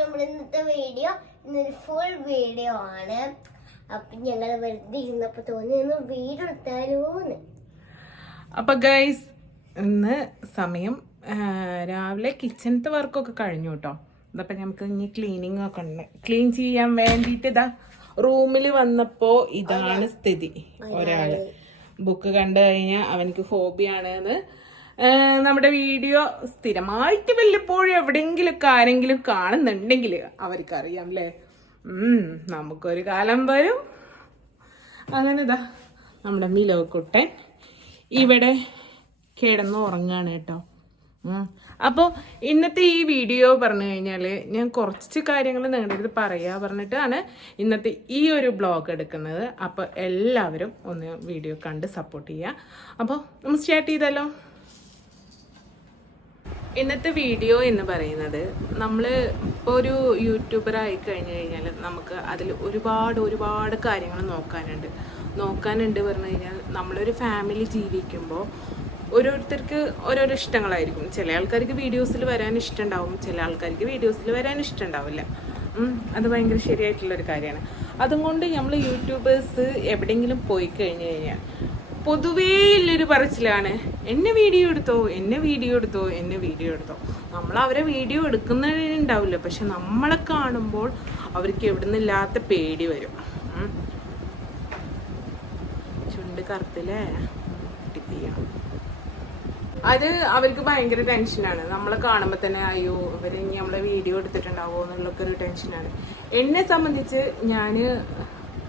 നമ്മുടെ ഇന്നത്തെ വീഡിയോ ഇന്നൊരു ഫുൾ വീഡിയോ ആണ്. അപ്പൊ ഞങ്ങൾ വെറുതെ ഇരുന്നപ്പോ തോന്നിയൊന്ന് വീഡിയോ എടുത്താലോന്ന്. അപ്പൊ ഗൈസ്, ഇന്ന് സമയം രാവിലെ കിച്ചണത്തെ വർക്കൊക്കെ കഴിഞ്ഞു കേട്ടോ. അതപ്പോ നമുക്ക് ഇനി ക്ലീനിങ് ഒക്കെ ഉണ്ട്. ക്ലീൻ ചെയ്യാൻ വേണ്ടിയിട്ട് ഇതാ റൂമിൽ വന്നപ്പോ ഇതാണ് സ്ഥിതി. ഒരാള് ബുക്ക് കണ്ടു കഴിഞ്ഞാൽ അവനക്ക് ഹോബിയാണെന്ന് നമ്മുടെ വീഡിയോ സ്ഥിരമായിട്ട് വല്ലപ്പോഴും എവിടെയെങ്കിലൊക്കെ ആരെങ്കിലും കാണുന്നുണ്ടെങ്കിൽ അവർക്കറിയാം അല്ലേ. നമുക്കൊരു കാലം വരും. അങ്ങനെ ഇതാ നമ്മുടെ മിലോക്കുട്ടൻ ഇവിടെ കിടന്ന് ഉറങ്ങാണ് കേട്ടോ. അപ്പോൾ ഇന്നത്തെ ഈ വീഡിയോ പറഞ്ഞു കഴിഞ്ഞാൽ ഞാൻ കുറച്ച് കാര്യങ്ങൾ നിങ്ങളുടെ അടുത്ത് പറയാ പറഞ്ഞിട്ടാണ് ഇന്നത്തെ ഈ ഒരു ബ്ലോഗ് എടുക്കുന്നത്. അപ്പോൾ എല്ലാവരും ഒന്ന് വീഡിയോ കണ്ട് സപ്പോർട്ട് ചെയ്യുക. അപ്പോൾ നമ്മൾ സ്റ്റാർട്ട് ചെയ്താലോ. ഇന്നത്തെ വീഡിയോ എന്ന് പറയുന്നത്, നമ്മൾ ഇപ്പോൾ ഒരു യൂട്യൂബർ ആയി കഴിഞ്ഞു കഴിഞ്ഞാൽ നമുക്ക് അതിൽ ഒരുപാട് കാര്യങ്ങൾ നോക്കാനുണ്ട് പറഞ്ഞു കഴിഞ്ഞാൽ, നമ്മളൊരു ഫാമിലി ജീവിക്കുമ്പോൾ ഓരോരുത്തർക്ക് ഓരോരോ ഇഷ്ടങ്ങളായിരിക്കും. ചില ആൾക്കാർക്ക് വീഡിയോസിൽ വരാൻ ഇഷ്ടമുണ്ടാവും, ചില ആൾക്കാർക്ക് വീഡിയോസിൽ വരാൻ ഇഷ്ടമുണ്ടാവില്ല. അത് ഭയങ്കര ശരിയായിട്ടുള്ളൊരു കാര്യമാണ്. അതുകൊണ്ട് നമ്മൾ യൂട്യൂബേഴ്സ് എവിടെയെങ്കിലും പോയി കഴിഞ്ഞു കഴിഞ്ഞാൽ പൊതുവേ ഉള്ളൊരു പറച്ചിലാണ്, എന്നെ വീഡിയോ എടുത്തോ. നമ്മൾ അവരെ വീഡിയോ എടുക്കുന്നുണ്ടാവില്ല, പക്ഷെ നമ്മളെ കാണുമ്പോൾ അവർക്ക് എവിടുന്നില്ലാത്ത പേടി വരും. ചുണ്ട് കറുത്തില്ലേ ടിപ്പ് ചെയ്യണം. അത് അവർക്ക് ഭയങ്കര ടെൻഷനാണ്. നമ്മളെ കാണുമ്പോൾ തന്നെ അയ്യോ ഇവർ ഇനി നമ്മളെ വീഡിയോ എടുത്തിട്ടുണ്ടാവോ എന്നുള്ളൊക്കെ ഒരു ടെൻഷനാണ്. എന്നെ സംബന്ധിച്ച് ഞാൻ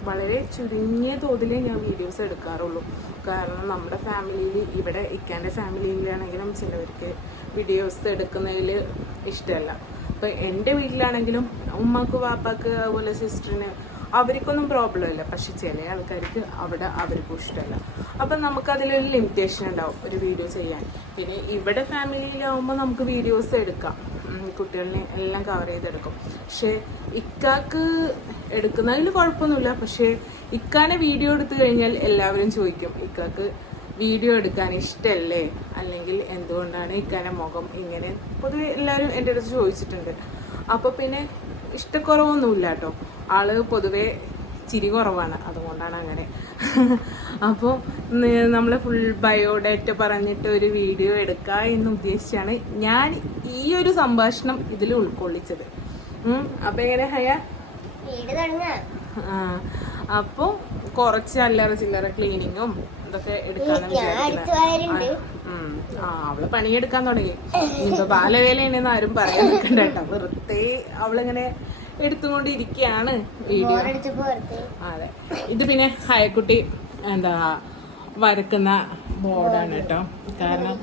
വളരെ ചുരുങ്ങിയ തോതിലേ ഞാൻ വീഡിയോസ് എടുക്കാറുള്ളൂ. കാരണം നമ്മുടെ ഫാമിലിയിൽ, ഇവിടെ ഇക്കാൻ്റെ ഫാമിലിയിലാണെങ്കിലും ചിലവർക്ക് വീഡിയോസ് എടുക്കുന്നതിൽ ഇഷ്ടമല്ല. ഇപ്പം എൻ്റെ വീട്ടിലാണെങ്കിലും ഉമ്മാക്ക് വാപ്പാക്ക് അതുപോലെ സിസ്റ്ററിന് അവർക്കൊന്നും പ്രോബ്ലം ഇല്ല. പക്ഷെ ചില ആൾക്കാർക്ക് അവർക്കും ഇഷ്ടമല്ല. അപ്പം നമുക്കതിലൊരു ലിമിറ്റേഷൻ ഉണ്ടാവും ഒരു വീഡിയോ ചെയ്യാൻ. പിന്നെ ഇവിടെ ഫാമിലിയിലാവുമ്പോൾ നമുക്ക് വീഡിയോസ് എടുക്കാം, കുട്ടികളിനെ എല്ലാം കവർ ചെയ്തെടുക്കും. പക്ഷേ ഇക്കാക്ക് എടുക്കുന്നതിൽ കുഴപ്പമൊന്നുമില്ല. പക്ഷേ ഇക്കാനെ വീഡിയോ എടുത്തു കഴിഞ്ഞാൽ എല്ലാവരും ചോദിക്കും, ഇക്കാക്ക് വീഡിയോ എടുക്കാൻ ഇഷ്ടമല്ലേ, അല്ലെങ്കിൽ എന്തുകൊണ്ടാണ് ഇക്കാൻ്റെ മുഖം ഇങ്ങനെ, പൊതുവെ എല്ലാവരും എൻ്റെ അടുത്ത് ചോദിച്ചിട്ടുണ്ട്. അപ്പോൾ പിന്നെ ഇഷ്ടക്കുറവൊന്നുമില്ല കേട്ടോ. ആള് പൊതുവെ ചിരി കുറവാണ്, അതുകൊണ്ടാണ് അങ്ങനെ. അപ്പോൾ നമ്മൾ ഫുൾ ബയോഡേറ്റ പറഞ്ഞിട്ട് ഒരു വീഡിയോ എടുക്കുക എന്ന് ഉദ്ദേശിച്ചാണ് ഞാൻ ഈ ഒരു സംഭാഷണം ഇതിൽ ഉൾക്കൊള്ളിച്ചത്. അപ്പം എങ്ങനെ ഹയ? അപ്പോൾ കുറച്ച് അല്ലറ ചില്ലറ ക്ലീനിങ്ങും ഇതൊക്കെ എടുക്കാന്ന് വിചാരിക്കുന്നത്. അവള് പണിയെടുക്കാൻ തുടങ്ങി. ഇപ്പൊ ബാലവേലയാണെന്ന് ആരും പറയാൻ നിൽക്കണ്ട കേട്ടോ. വെറുതെ അവളിങ്ങനെ എടുത്തുകൊണ്ടിരിക്കുകയാണ് വീഡിയോ. അതെ, ഇത് പിന്നെ ഹയക്കുട്ടി എന്താ വരക്കുന്ന ബോർഡാണ് കേട്ടോ. കാരണം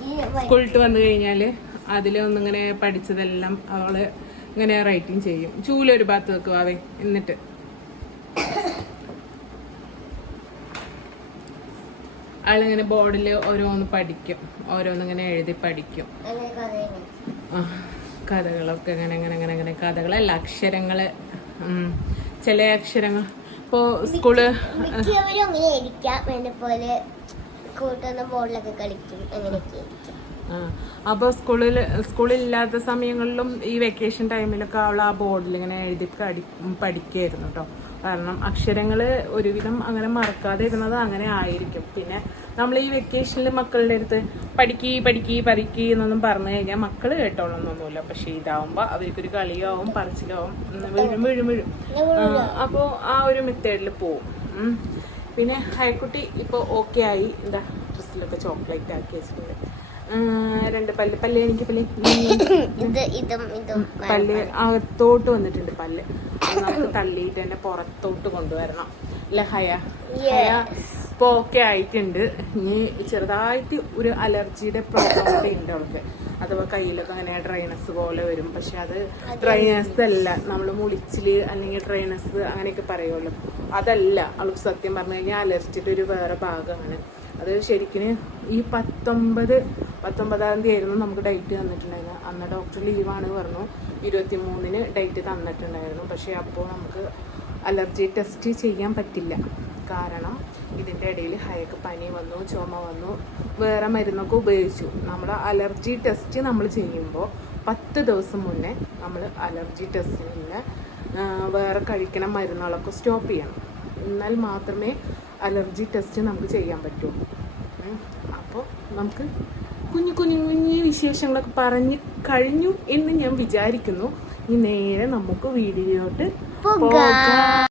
സ്കൂളിട്ട് വന്നു കഴിഞ്ഞാല് അതിലൊന്നിങ്ങനെ പഠിച്ചതെല്ലാം അവള് ഇങ്ങനെ റൈറ്റിങ് ചെയ്യും. ചൂലൊരു ഭാഗത്ത് വെക്കുവാവേ, എന്നിട്ട് ആളിങ്ങനെ ബോർഡിൽ ഓരോന്ന് പഠിക്കും, ഓരോന്നിങ്ങനെ എഴുതി പഠിക്കും. കഥകളൊക്കെ അങ്ങനെ കഥകളല്ല, അക്ഷരങ്ങള്, ചില അക്ഷരങ്ങൾ. ഇപ്പോൾ സ്കൂള് അപ്പോൾ സ്കൂളില്ലാത്ത സമയങ്ങളിലും ഈ വെക്കേഷൻ ടൈമിലൊക്കെ അവൾ ആ ബോർഡിൽ ഇങ്ങനെ എഴുതി പഠിക്കുകയായിരുന്നു കേട്ടോ. കാരണം അക്ഷരങ്ങൾ ഒരുവിധം അങ്ങനെ മറക്കാതെ ഇരുന്നത് അങ്ങനെ ആയിരിക്കും. പിന്നെ നമ്മൾ ഈ വെക്കേഷനിൽ മക്കളുടെ അടുത്ത് പഠിക്കി എന്നൊന്നും പറഞ്ഞു കഴിഞ്ഞാൽ മക്കൾ കേട്ടോളൊന്നൊന്നുമില്ല. പക്ഷെ ഇതാവുമ്പോൾ അവർക്കൊരു കളിയാവും, പറച്ചിലാവും, വീഴും. അപ്പോൾ ആ ഒരു മെത്തേഡിൽ പോവും. പിന്നെ ഹയക്കുട്ടി ഇപ്പോൾ ഓക്കെ ആയി. എന്താ ഡ്രസ്സിലൊക്കെ ചോക്ലേറ്റ് ആക്കി വെച്ചിട്ടുണ്ട്. 2 പല്ല് എനിക്ക് പല്ല് അകത്തോട്ട് വന്നിട്ടുണ്ട്. പല്ല് നമുക്ക് തള്ളിയിട്ട് എൻ്റെ പുറത്തോട്ട് കൊണ്ടുവരണം അല്ലേ ഹയ? ഇപ്പോൾ ഓക്കെ ആയിട്ടുണ്ട്. ഇനി ചെറുതായിട്ട് ഒരു അലർജിയുടെ പ്രോബ്ലം കൂടെ ഉണ്ട് അവൾക്ക്. അഥവാ കയ്യിലൊക്കെ അങ്ങനെ ഡ്രൈനസ് പോലെ വരും. പക്ഷെ അത് ഡ്രൈനസ് അല്ല, നമ്മൾ മുളിച്ചിൽ അല്ലെങ്കിൽ ഡ്രൈനസ് അങ്ങനെയൊക്കെ പറയുമല്ലോ, അതല്ല. അവൾക്ക് സത്യം പറഞ്ഞു കഴിഞ്ഞാൽ അലർജിയുടെ ഒരു വേറെ ഭാഗമാണ് അത്. ശരിക്കും ഈ 19-ആം തീയതി ആയിരുന്നു നമുക്ക് ഡേറ്റ് തന്നിട്ടുണ്ടായിരുന്നു. അന്ന് ഡോക്ടർ ലീവാണ് പറഞ്ഞു. 23-ന് ഡേറ്റ് തന്നിട്ടുണ്ടായിരുന്നു. പക്ഷേ അപ്പോൾ നമുക്ക് അലർജി ടെസ്റ്റ് ചെയ്യാൻ പറ്റില്ല. കാരണം ഇതിൻ്റെ ഇടയിൽ ഹയക്ക് പനി വന്നു, ചുമ വന്നു, വേറെ മരുന്നൊക്കെ ഉപയോഗിച്ചു. നമ്മൾ അലർജി ടെസ്റ്റ് നമ്മൾ ചെയ്യുമ്പോൾ 10 ദിവസം മുന്നേ നമ്മൾ അലർജി ടെസ്റ്റിനുള്ള വേറെ കഴിക്കണ മരുന്നുകളൊക്കെ സ്റ്റോപ്പ് ചെയ്യണം. എന്നാൽ മാത്രമേ അലർജി ടെസ്റ്റ് നമുക്ക് ചെയ്യാൻ പറ്റുള്ളൂ. അപ്പോൾ നമുക്ക് കുഞ്ഞു വിശേഷങ്ങളൊക്കെ പറഞ്ഞ് കഴിഞ്ഞു എന്ന് ഞാൻ വിചാരിക്കുന്നു. ഇനി നേരെ നമുക്ക് വീഡിയോട്ട് പോകാം.